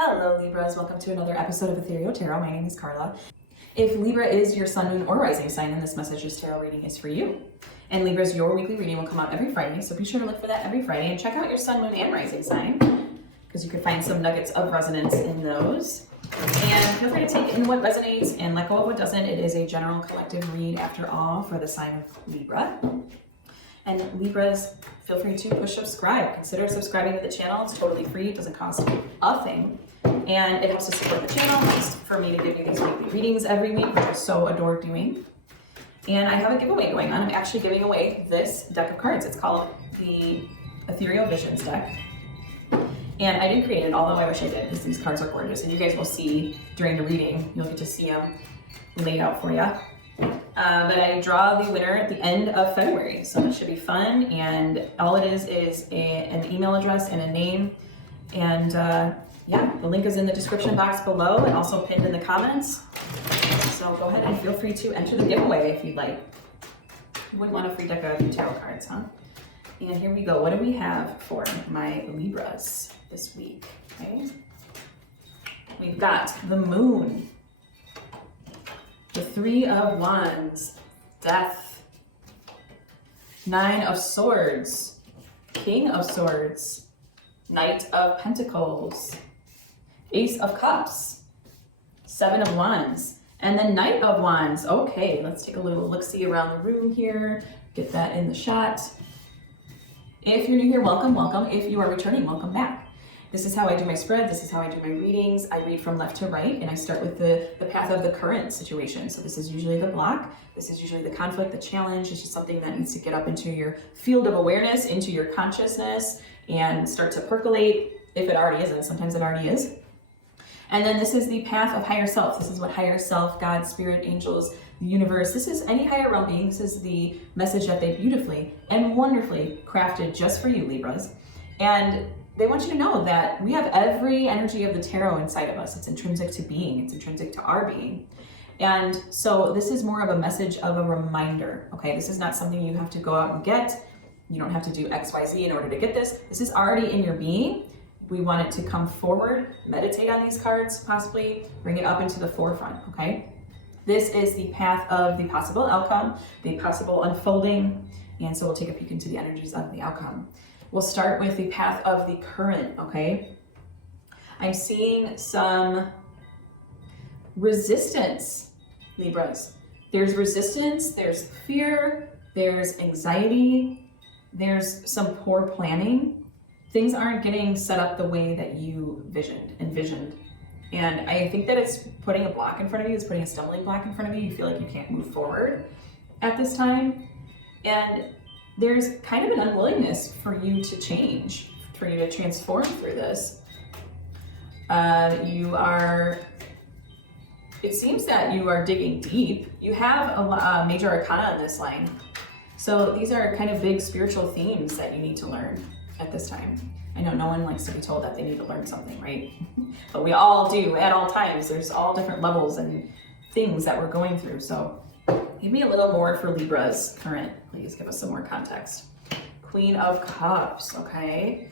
Hello Libras, welcome to another episode of Ethereal Tarot. My name is Carla. If Libra is your sun, moon, or rising sign, then this Messages Tarot reading is for you. And Libras, your weekly reading will come out every Friday, so be sure to look for that every Friday and check out your sun, moon, and rising sign because you can find some nuggets of resonance in those. And feel free to take in what resonates and let go of what doesn't. It is a general collective read after all for the sign of Libra. And Libras, feel free to push subscribe. Consider subscribing to the channel. It's totally free. It doesn't cost a thing. And it helps to support the channel. It's for me to give you these weekly readings every week, which I so adore doing. And I have a giveaway going on. I'm actually giving away this deck of cards. It's called the Ethereal Visions deck. And I didn't create it, although I wish I did, because these cards are gorgeous. And you guys will see during the reading, you'll get to see them laid out for you. But I draw the winner at the end of February, so it should be fun. And all it is an email address and a name. And yeah, the link is in the description box below and also pinned in the comments. So go ahead and feel free to enter the giveaway if you'd like. You wouldn't want a free deck of tarot cards, huh? And here we go. What do we have for my Libras this week? Okay. We've got the Moon, the Three of Wands, Death, Nine of Swords, King of Swords, Knight of Pentacles, Ace of Cups, Seven of Wands, and the Knight of Wands. Okay, let's take a little look-see around the room here. Get that in the shot. If you're new here, welcome, welcome. If you are returning, welcome back. This is how I do my spread. This is how I do my readings. I read from left to right, and I start with the path of the current situation. So this is usually the block. This is usually the conflict, the challenge. It's just something that needs to get up into your field of awareness, into your consciousness, and start to percolate if it already isn't. Sometimes it already is. And then this is the path of higher self. This is what higher self, God, spirit, angels, the universe, this is any higher realm being. This is the message that they beautifully and wonderfully crafted just for you, Libras. And they want you to know that we have every energy of the tarot inside of us. It's intrinsic to being. It's intrinsic to our being. And so this is more of a message of a reminder, okay? This is not something you have to go out and get. You don't have to do X, Y, Z in order to get this. This is already in your being. We want it to come forward, meditate on these cards, possibly bring it up into the forefront, okay? This is the path of the possible outcome, the possible unfolding, and so we'll take a peek into the energies of the outcome. We'll start with the path of the current, okay? I'm seeing some resistance, Libras. There's resistance, there's fear, there's anxiety, there's some poor planning. Things aren't getting set up the way that you envisioned. And I think that it's putting a block in front of you. It's putting a stumbling block in front of you. You feel like you can't move forward at this time. And there's kind of an unwillingness for you to change, for you to transform through this. It seems that you are digging deep. You have a major arcana on this line. So these are kind of big spiritual themes that you need to learn at this time. I know no one likes to be told that they need to learn something, right? But we all do at all times. There's all different levels and things that we're going through. So give me a little more for Libra's current. Please give us some more context. Queen of Cups, okay?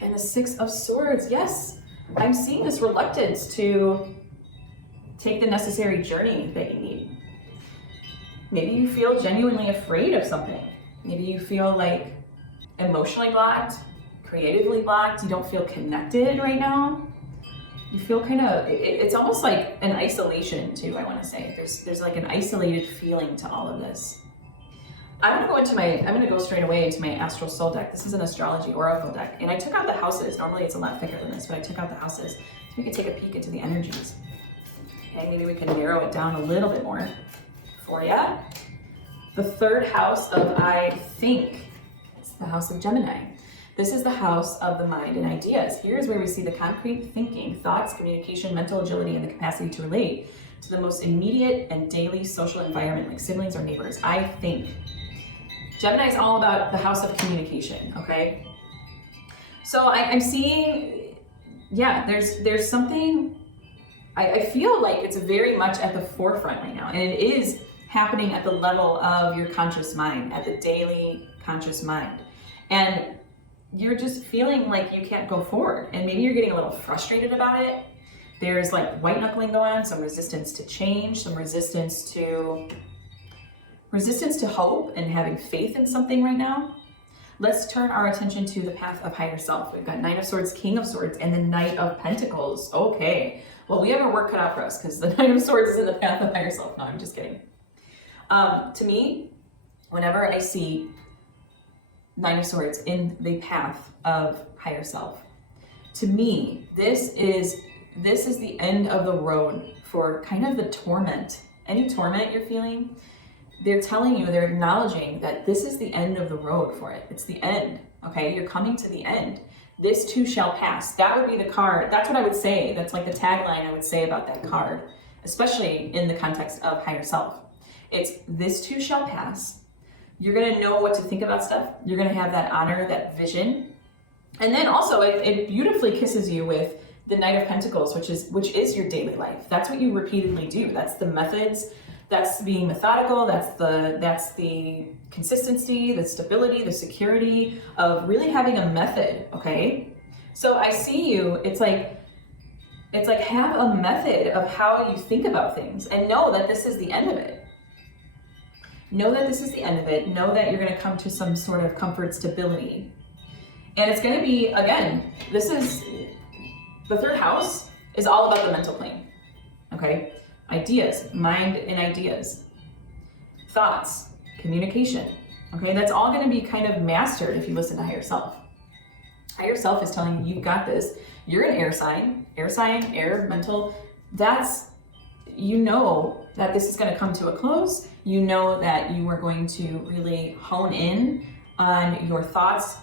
And the Six of Swords. Yes, I'm seeing this reluctance to take the necessary journey that you need. Maybe you feel genuinely afraid of something. Maybe you feel like emotionally blocked, creatively blocked. You don't feel connected right now. You feel kind of, it's almost like an isolation too, I want to say. There's like an isolated feeling to all of this. I'm going to go straight away into my Astral Soul deck. This is an astrology oracle deck. And I took out the houses. Normally it's a lot thicker than this, but I took out the houses so we could take a peek into the energies. Okay, maybe we can narrow it down a little bit more for you. The third house of I think, it's the house of Gemini. This is the house of the mind and ideas. Here's where we see the concrete thinking, thoughts, communication, mental agility, and the capacity to relate to the most immediate and daily social environment, like siblings or neighbors. I think. Gemini is all about the house of communication, okay? So I'm seeing, yeah, there's something, I feel like it's very much at the forefront right now, and it is happening at the level of your conscious mind, at the daily conscious mind. And you're just feeling like you can't go forward, and maybe you're getting a little frustrated about it. There's like white knuckling going on, some resistance to change, some resistance to hope and having faith in something right now. Let's turn our attention to the path of higher self. We've got Knight of Swords, King of Swords, and the Knight of Pentacles. Okay, well, we have our work cut out for us because the Knight of Swords is in the path of higher self. No, I'm just kidding. To me, whenever I see Knight of Swords in the path of higher self, to me, this is the end of the road for kind of the torment. Any torment you're feeling, they're telling you, they're acknowledging that this is the end of the road for it. It's the end, okay? You're coming to the end. This too shall pass. That would be the card. That's what I would say. That's like the tagline I would say about that card, especially in the context of higher self. It's this too shall pass. You're gonna know what to think about stuff. You're gonna have that honor, that vision. And then also it beautifully kisses you with the Knight of Pentacles, which is your daily life. That's what you repeatedly do. That's the methods. That's being methodical. That's the consistency, the stability, the security of really having a method. Okay. So I see you. It's like have a method of how you think about things, and know that this is the end of it. Know that this is the end of it. Know that you're going to come to some sort of comfort, stability. And it's going to be, again, this is the third house is all about the mental plane. Okay. Ideas, mind and ideas, thoughts, communication. Okay. That's all going to be kind of mastered if you listen to higher self. Higher self is telling you, you've got this. You're an air sign, air, mental. You know that this is going to come to a close. You know that you are going to really hone in on your thoughts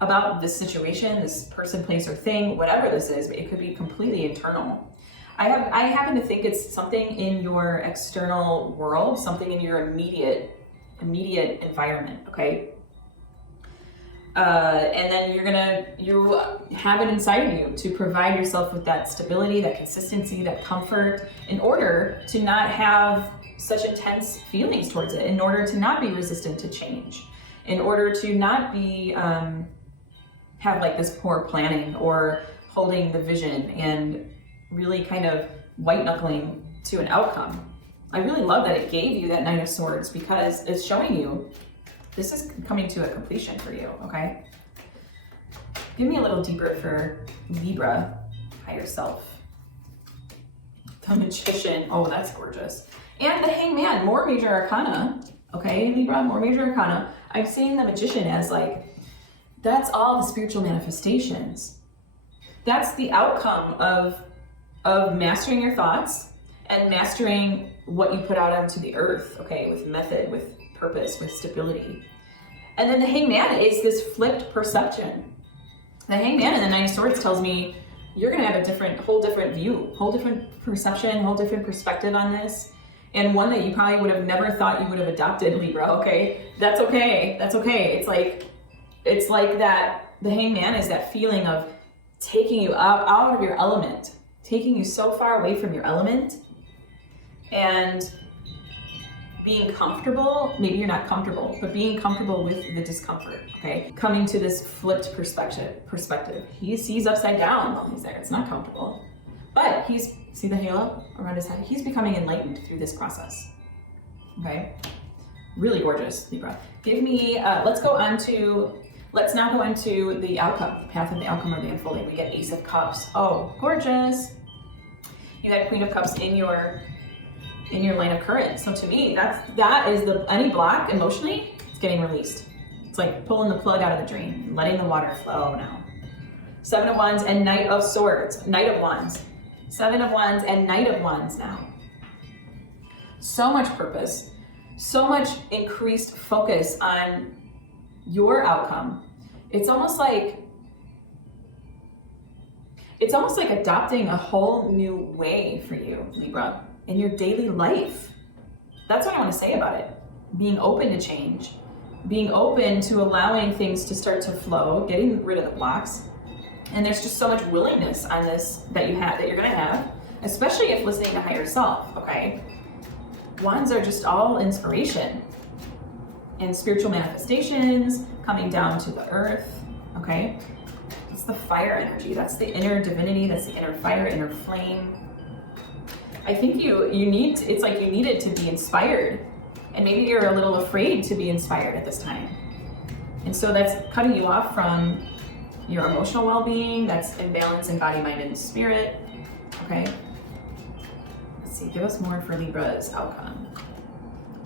about this situation, this person, place, or thing, whatever this is, but it could be completely internal. I happen to think it's something in your external world, something in your immediate environment, okay? And then you have it inside of you to provide yourself with that stability, that consistency, that comfort, in order to not have such intense feelings towards it, in order to not be resistant to change, in order to not be have like this poor planning or holding the vision and really kind of white knuckling to an outcome. I really love that it gave you that Knight of Swords, because it's showing you this is coming to a completion for you, okay? Give me a little deeper for Libra, higher self. The Magician, oh, that's gorgeous. And the Hangman, more major arcana, okay, Libra, more major arcana. I'm seeing the Magician as like, that's all the spiritual manifestations. That's the outcome of mastering your thoughts and mastering what you put out onto the earth, okay, with method, with purpose, with stability. And then the Hangman is this flipped perception. The Hangman in the Nine of Swords tells me you're gonna have a whole different view, whole different perception, whole different perspective on this, and one that you probably would have never thought you would have adopted, Libra, okay? That's okay, that's okay. It's like that, the Hangman is that feeling of taking you out of your element, taking you so far away from your element, and being comfortable. Maybe you're not comfortable, but being comfortable with the discomfort, okay? Coming to this flipped perspective. He sees upside down while he's there. It's not comfortable. But see the halo around his head? He's becoming enlightened through this process, okay? Really gorgeous, Libra. Give me, let's now go into the outcome, path of the outcome of the unfolding. We get Ace of Cups. Oh, gorgeous. You had Queen of Cups in your line of current. So to me, that is any block emotionally, it's getting released. It's like pulling the plug out of the drain, letting the water flow now. Seven of Wands and Knight of Swords, Knight of Wands. Seven of Wands and Knight of Wands now. So much purpose, so much increased focus on your outcome. It's almost like adopting a whole new way for you, Libra, in your daily life. That's what I want to say about it. Being open to change, being open to allowing things to start to flow, getting rid of the blocks. And there's just so much willingness on this that you're gonna have, especially if listening to higher self, okay? Wands are just all inspiration and spiritual manifestations coming down to the earth, okay? It's the fire energy. That's the inner divinity. That's the inner fire, inner flame. I think it's like you needed to be inspired. And maybe you're a little afraid to be inspired at this time. And so that's cutting you off from your emotional well-being. That's imbalance in body, mind, and spirit, okay? Let's see, give us more for Libra's outcome.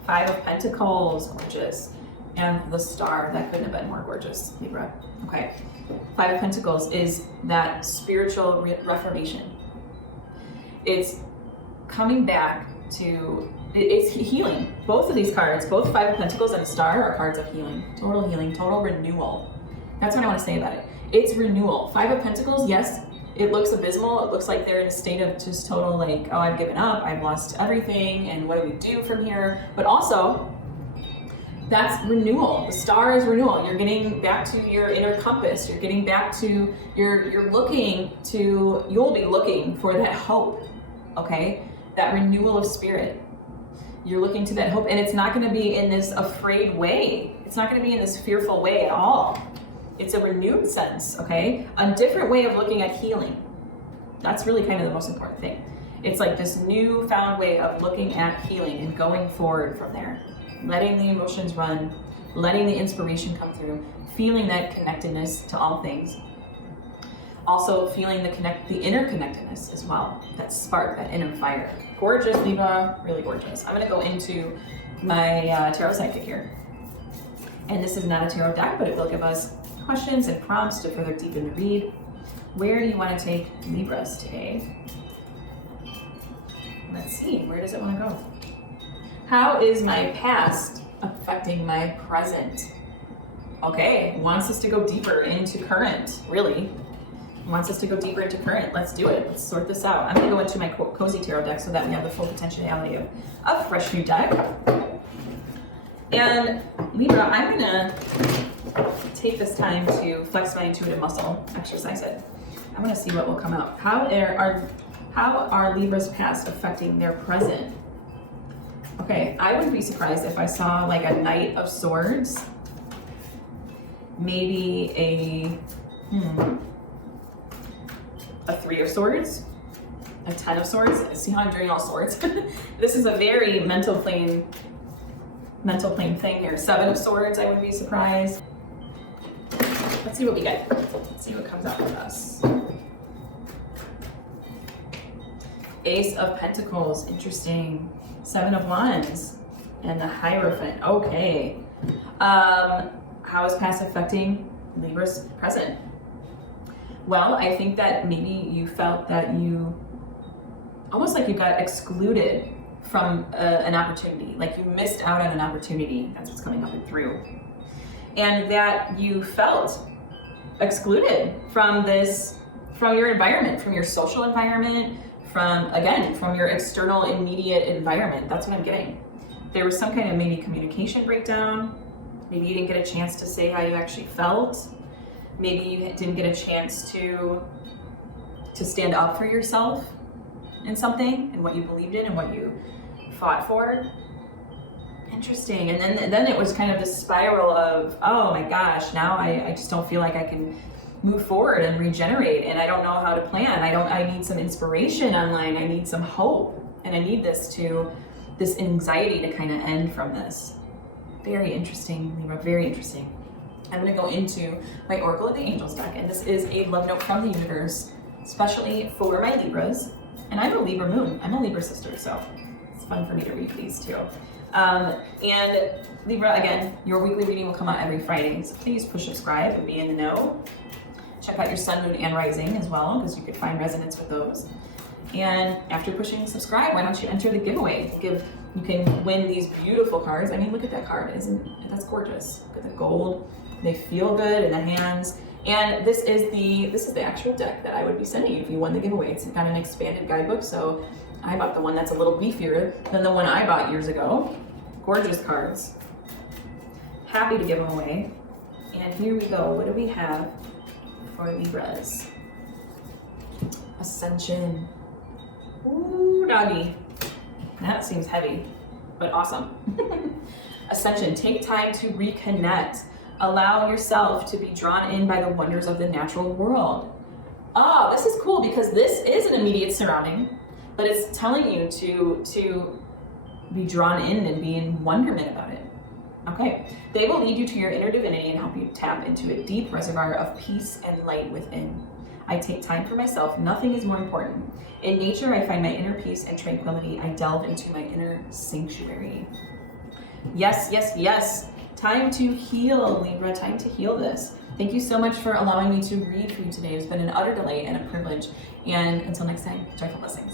5 of Pentacles, gorgeous. And the Star, that couldn't have been more gorgeous, Libra. Okay, 5 of Pentacles is that spiritual reformation. It's coming back to, it's healing. Both of these cards, both 5 of Pentacles and the Star, are cards of healing, total renewal. That's what I want to say about it. It's renewal. 5 of Pentacles, yes, it looks abysmal. It looks like they're in a state of just total like, oh, I've given up, I've lost everything, and what do we do from here? But also, that's renewal. The Star is renewal. You're getting back to your inner compass. You're getting back to, you'll be looking for that hope, okay? That renewal of spirit. You're looking to that hope, and it's not gonna be in this afraid way. It's not gonna be in this fearful way at all. It's a renewed sense, okay? A different way of looking at healing. That's really kind of the most important thing. It's like this newfound way of looking at healing and going forward from there. Letting the emotions run, letting the inspiration come through, feeling that connectedness to all things. Also feeling the interconnectedness as well, that spark, that inner fire. Gorgeous, Libra, really gorgeous. I'm gonna go into my tarot psychic here. And this is not a tarot deck, but it will give us questions and prompts to further deepen the read. Where do you want to take Libras today? Let's see, where does it want to go? How is my past affecting my present? Okay, wants us to go deeper into current, really. Wants us to go deeper into current. Let's do it. Let's sort this out. I'm gonna go into my Cozy Tarot deck so that we have the full potentiality of a fresh new deck. And Libra, I'm gonna take this time to flex my intuitive muscle, exercise it. I'm gonna see what will come out. How are Libra's past affecting their present? Okay, I wouldn't be surprised if I saw like a Knight of Swords, maybe a 3 of Swords, a 10 of Swords. See how I'm doing all swords? This is a very mental plane thing here. 7 of Swords, I wouldn't be surprised. Let's see what we get. Let's see what comes out with us. Ace of Pentacles, interesting. 7 of Wands, and the Hierophant. Okay. How is past affecting Libra's present? Well, I think that maybe you felt that you, almost like you got excluded from an opportunity, like you missed out on an opportunity. That's what's coming up and through. And that you felt excluded from your environment, from your social environment, from your external immediate environment. That's what I'm getting. There was some kind of maybe communication breakdown. Maybe you didn't get a chance to say how you actually felt. Maybe you didn't get a chance to stand up for yourself in something and what you believed in and what you fought for. Interesting. And then it was kind of this spiral of, oh my gosh, now I just don't feel like I can move forward and regenerate, and I don't know how to plan. I need some inspiration online. I need some hope, and I need this anxiety to kind of end from this. Very interesting, Libra, very interesting. I'm going to go into my Oracle of the Angels deck, and this is a love note from the universe, especially for my Libras. And I'm a Libra moon. I'm a Libra sister, so it's fun for me to read these too. And Libra, again, your weekly reading will come out every Friday, so please push subscribe and be in the know. Check out your sun, moon, and rising as well, because you could find resonance with those. And after pushing subscribe, why don't you enter the giveaway? You can win these beautiful cards. I mean, look at that card. That's gorgeous? Look at the gold. They feel good in the hands. And this is the actual deck that I would be sending you if you won the giveaway. It's got an expanded guidebook, so I bought the one that's a little beefier than the one I bought years ago. Gorgeous cards. Happy to give them away. And here we go. What do we have for Libras? Ascension. Ooh, doggy. That seems heavy, but awesome. Ascension, take time to reconnect Allow yourself to be drawn in by the wonders of the natural world. Oh, this is cool because this is an immediate surrounding, but it's telling you to be drawn in and be in wonderment about it. Okay, they will lead you to your inner divinity and help you tap into a deep reservoir of peace and light within. I take time for myself. Nothing is more important. In nature, I find my inner peace and tranquility. I delve into my inner sanctuary. Yes, yes, yes. Time to heal, Libra. Time to heal this. Thank you so much for allowing me to read for you today. It's been an utter delight and a privilege. And until next time, joyful blessings.